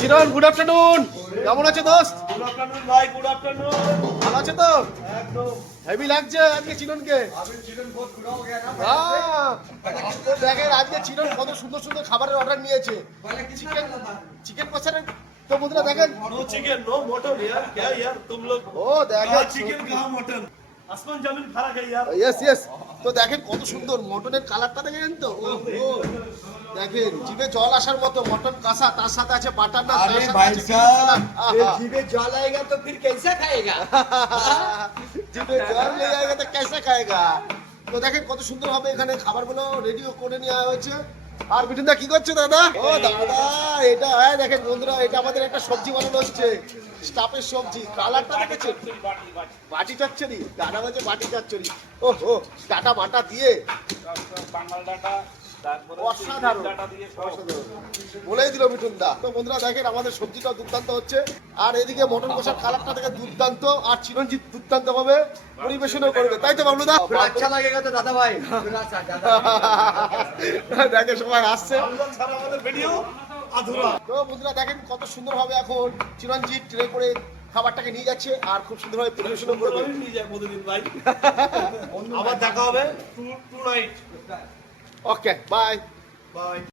চিরন good afternoon, কেমন আছে দোস্ত? গুড আফটারনুন ভাই, গুড আফটারনুন। ভালো আছে তো? একদম হেভি লাগছে আজকে চিরনকে। দেখেন আজকে চিরন কত সুন্দর সুন্দর খাবারের অর্ডার নিয়েছে। চিকেন চিকেন কষারের তো বন্ধুরা দেখেন। नो चिकन नो मटन यार, क्या यार तुम लोग? ও দেখেন चिकन कहाँ मटन, आसमान जमीन फर्क है यार। ইয়েস ইয়েস, তো দেখেন কত সুন্দর মটনের কালারটা দেখেন তো। ও দেখেন জিভে জল আসার মতো মটন কষা, তার সাথে আছে বাটার নান। अरे भाई साहब, ये जीभे जल आएगा तो फिर कैसे खाएगा? জিভে জল লেগে যাবে তো कैसे খাएगा? তো দেখেন কত সুন্দর হবে এখানে খাবারগুলো রেডিও করে নেওয়া হয়েছে। আর বিটুনদা কি করছো দাদা? ও দাদা এটা দেখেন বন্ধুরা, এটা আমাদের একটা সবজি বানানো হচ্ছে, স্টাফের সবজি। কালারটা দেখেছেন? বাটি চচ্চড়ি, ডাটা মাছে বাটি চচ্চড়ি। ওহো, ডাটা বাটা দিয়ে বাঙাল ডাটা, তারপরে অসাধারণ ডাটা দিয়ে অসাধারণ। বলেই দিল মিঠুনদা। তো বন্ধুরা দেখেন আমাদের সবজিটা দুর্দান্ত হচ্ছে, আর এদিকে মটন কষার কালারটা থেকে দুর্দান্ত, আর চিরঞ্জিত দুর্দান্ত ভাবে পরিবেশনও করবে, তাই তো বাবলুদা? अच्छा लगेगा तो दादा भाई। দেখে সবাই আসছে। ছাড়া আমাদের ভিডিও আধুরা। তো বন্ধুরা দেখেন কত সুন্দর ভাবে এখন চিরঞ্জিত ট্রে করে খাবারটাকে নিয়ে যাচ্ছে, আর খুব সুন্দরভাবে পরিবেশনও করবে। আমি নিয়ে যাই প্রতিদিন ভাই। আবার দেখা হবে tonight. Okay bye. By.